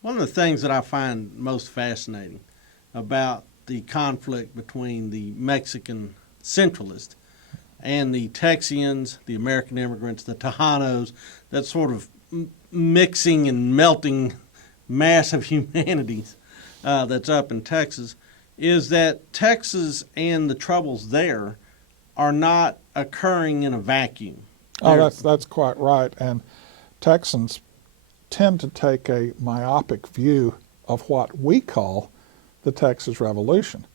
One of the things that I find most fascinating about the conflict between the Mexican Centralists and the Texians, the American immigrants, the Tejanos, that sort of mixing and melting mass of humanities that's up in Texas, is that Texas and the troubles there are not occurring in a vacuum. Oh, that's quite right. And Texans tend to take a myopic view of what we call the Texas Revolution.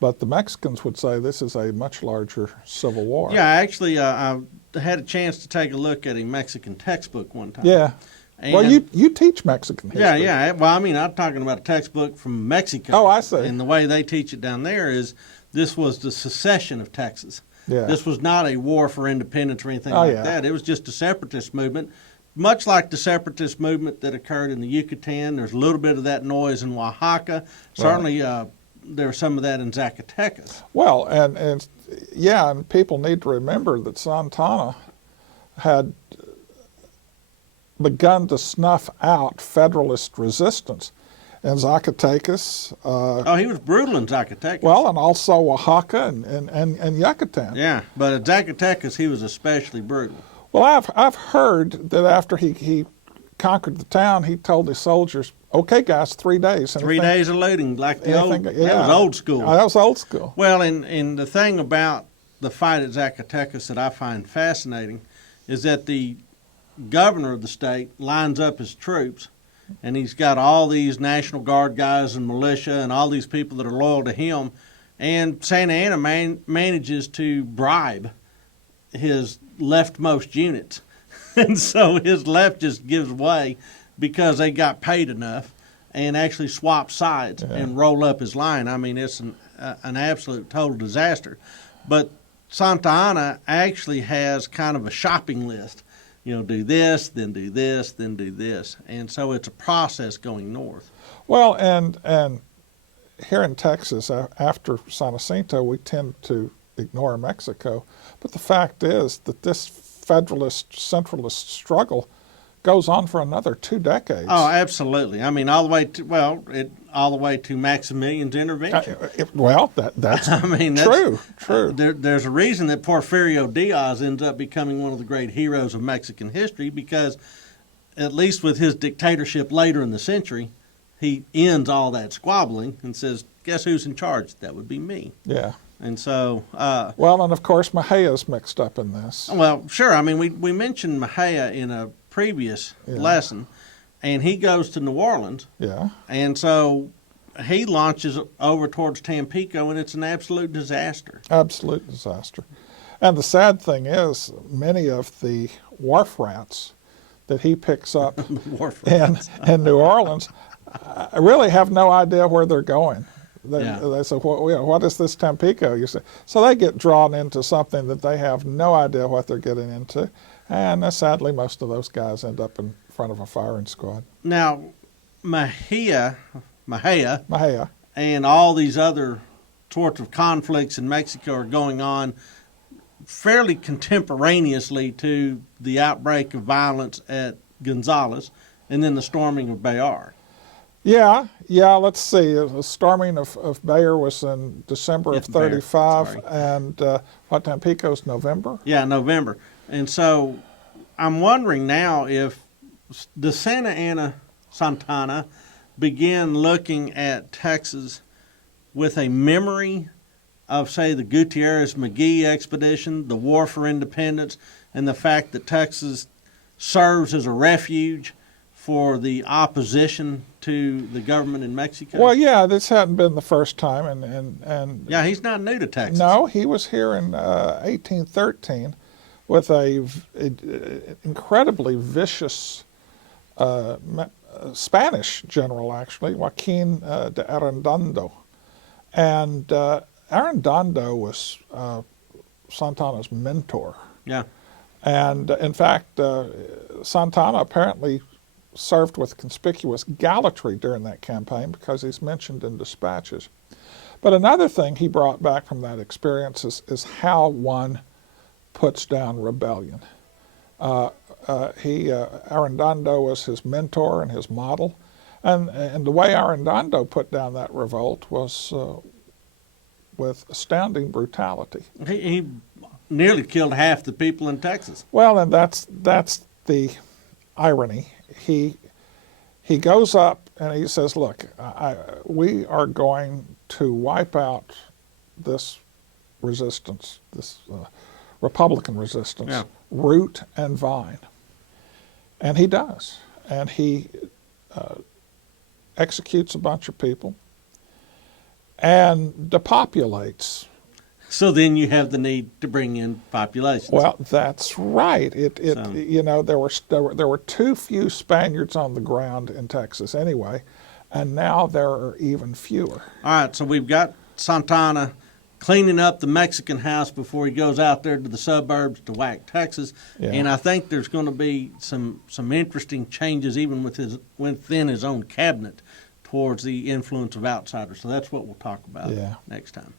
But the Mexicans would say this is a much larger civil war. Yeah, actually, I had a chance to take a look at a Mexican textbook one time. Yeah. And Well, you teach Mexican history. yeah. Well, I mean, I'm talking about a textbook from Mexico. Oh, I see. And the way they teach it down there is this was the secession of Texas. Yeah. This was not a war for independence or anything Oh, like yeah. that. It was just a separatist movement, much like the separatist movement that occurred in the Yucatan. There's a little bit of that noise in Oaxaca. Certainly, there's some of that in Zacatecas. Well, and people need to remember that Santana had begun to snuff out Federalist resistance in Zacatecas. Oh, he was brutal in Zacatecas. Well, and also Oaxaca and Yucatan. Yeah, but at Zacatecas, he was especially brutal. Well, I've heard that after he conquered the town, he told his soldiers, "Okay, guys, 3 days." 3 days of looting, like the old. That yeah. was old school. That was old school. Well, and the thing about the fight at Zacatecas that I find fascinating is that the governor of the state lines up his troops, and he's got all these National Guard guys and militia and all these people that are loyal to him, and Santa Anna manages to bribe his leftmost units. And so his left just gives way because they got paid enough and actually swap sides and roll up his line. I mean, it's an absolute total disaster. But Santa Anna actually has kind of a shopping list. You know, do this, then do this, then do this. And so it's a process going north. Well, and here in Texas, after San Jacinto, we tend to ignore Mexico. But the fact is that this Federalist centralist struggle goes on for another 2 decades. Oh, absolutely. I mean, all the way to Maximilian's intervention. That's I mean, true. There's a reason that Porfirio Diaz ends up becoming one of the great heroes of Mexican history because, at least with his dictatorship later in the century, he ends all that squabbling and says, "Guess who's in charge? That would be me." Yeah. And so, well, and of course, Mejia's mixed up in this. Well, sure. I mean, we mentioned Mejia in a previous lesson, and he goes to New Orleans. Yeah. And so he launches over towards Tampico, and it's an absolute disaster. Absolute disaster. And the sad thing is, many of the wharf rats that he picks up in New Orleans really have no idea where they're going. They say, what is this Tampico? You say, so they get drawn into something that they have no idea what they're getting into, and sadly, most of those guys end up in front of a firing squad. Now, Mejia, and all these other sorts of conflicts in Mexico are going on fairly contemporaneously to the outbreak of violence at Gonzales and then the storming of Bayard. Yeah, let's see. The storming of Bayard was in December of 35, and Tampico's November? Yeah, November. And so I'm wondering now if the Santa Anna began looking at Texas with a memory of, say, the Gutierrez-McGee expedition, the War for Independence, and the fact that Texas serves as a refuge for the opposition to the government in Mexico? Well, yeah, this hadn't been the first time, and yeah, he's not new to Texas. No, he was here in 1813 with a incredibly vicious Spanish general, actually, Joaquin de Arredondo, and Arredondo was Santana's mentor. Yeah, and in fact, Santana apparently served with conspicuous gallantry during that campaign because he's mentioned in dispatches. But another thing he brought back from that experience is how one puts down rebellion. Arredondo was his mentor and his model, And the way Arredondo put down that revolt was with astounding brutality. He nearly killed half the people in Texas. Well, and that's the irony. He goes up and he says, "Look, we are going to wipe out this resistance, this Republican resistance, Yeah. root and vine." And he does. And he executes a bunch of people and depopulates. So then you have the need to bring in populations. Well, that's right. So- You know, there were too few Spaniards on the ground in Texas anyway, and now there are even fewer. All right, so we've got Santana cleaning up the Mexican house before he goes out there to the suburbs to whack Texas. Yeah. And I think there's going to be some interesting changes even within his own cabinet towards the influence of outsiders. So that's what we'll talk about Yeah. next time.